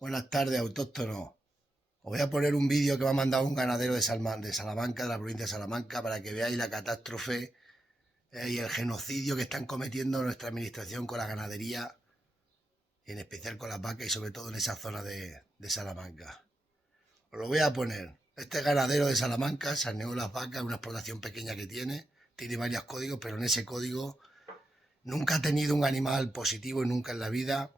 Buenas tardes, autóctonos. Os voy a poner un vídeo que me ha mandado un ganadero de Salamanca, de la provincia de Salamanca, para que veáis la catástrofe y el genocidio que están cometiendo nuestra administración con la ganadería, en especial con las vacas y sobre todo en esa zona de Salamanca. Os lo voy a poner. Este ganadero de Salamanca saneó las vacas, una explotación pequeña que tiene varios códigos, pero en ese código nunca ha tenido un animal positivo, nunca en la vida,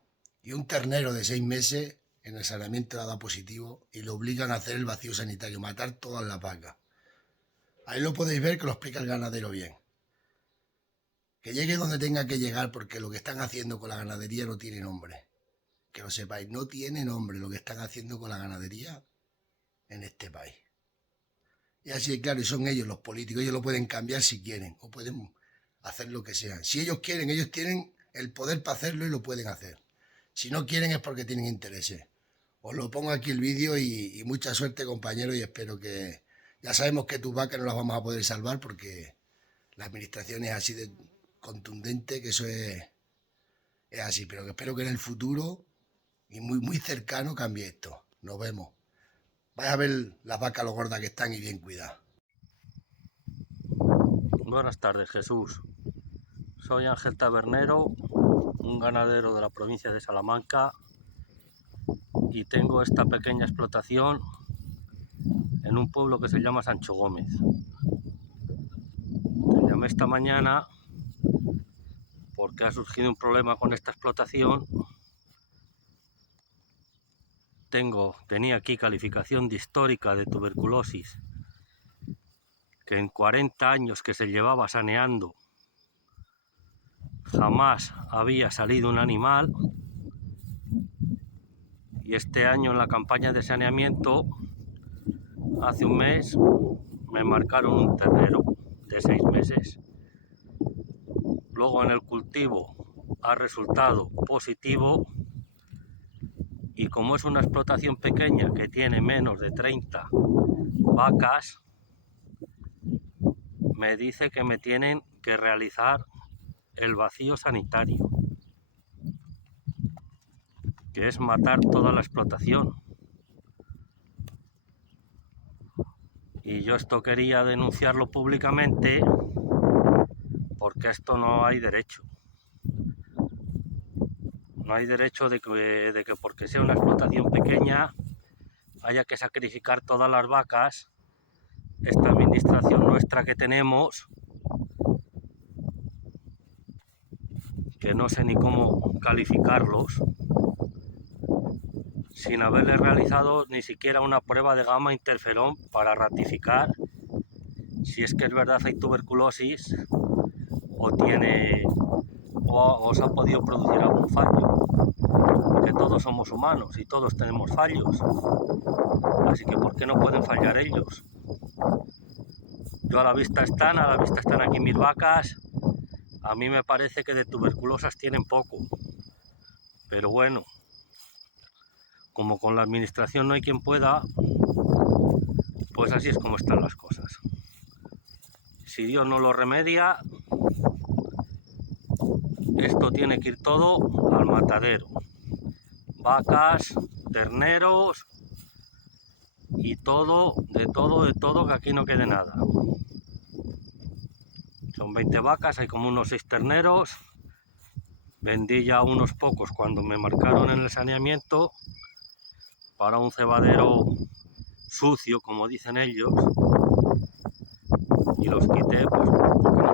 y un ternero de 6 meses en el saneamiento le ha dado positivo y lo obligan a hacer el vacío sanitario, matar todas las vacas. Ahí lo podéis ver que lo explica el ganadero bien. Que llegue donde tenga que llegar porque lo que están haciendo con la ganadería no tiene nombre. Que lo sepáis, no tiene nombre lo que están haciendo con la ganadería en este país. Y así, claro, y son ellos los políticos, ellos lo pueden cambiar si quieren, o pueden hacer lo que sean. Si ellos quieren, ellos tienen el poder para hacerlo y lo pueden hacer. Si no quieren es porque tienen intereses. Os lo pongo aquí el vídeo y mucha suerte, compañeros, y espero que... Ya sabemos que tus vacas no las vamos a poder salvar porque la administración es así de contundente, que eso es así, pero que espero que en el futuro y muy cercano cambie esto. Nos vemos. Vais a ver las vacas lo gordas que están y bien cuidadas. Buenas tardes, Jesús. Soy Ángel Tabernero, un ganadero de la provincia de Salamanca, y tengo esta pequeña explotación en un pueblo que se llama Sancho Gómez. Te llamé esta mañana porque ha surgido un problema con esta explotación. Tenía aquí calificación de histórica de tuberculosis, que en 40 años que se llevaba saneando jamás había salido un animal, y este año en la campaña de saneamiento, hace un mes, me marcaron un ternero de 6 meses. Luego en el cultivo ha resultado positivo, y como es una explotación pequeña que tiene menos de 30 vacas, me dice que me tienen que realizar el vacío sanitario, que es matar toda la explotación. Y yo esto quería denunciarlo públicamente porque esto no hay derecho. No hay derecho de que porque sea una explotación pequeña haya que sacrificar todas las vacas. Esta administración nuestra que tenemos, que no sé ni cómo calificarlos, sin haberle realizado ni siquiera una prueba de gamma interferón para ratificar si es que es verdad hay tuberculosis o os ha podido producir algún fallo, que todos somos humanos y todos tenemos fallos, así que ¿por qué no pueden fallar ellos? Yo a la vista están aquí mis vacas. A mí me parece que de tuberculosas tienen poco, pero bueno, como con la administración no hay quien pueda, pues así es como están las cosas. Si Dios no lo remedia, esto tiene que ir todo al matadero. Vacas, terneros y todo, que aquí no quede nada. Son 20 vacas, hay como unos 6 terneros. Vendí ya unos pocos cuando me marcaron en el saneamiento para un cebadero sucio, como dicen ellos, y los quité pues porque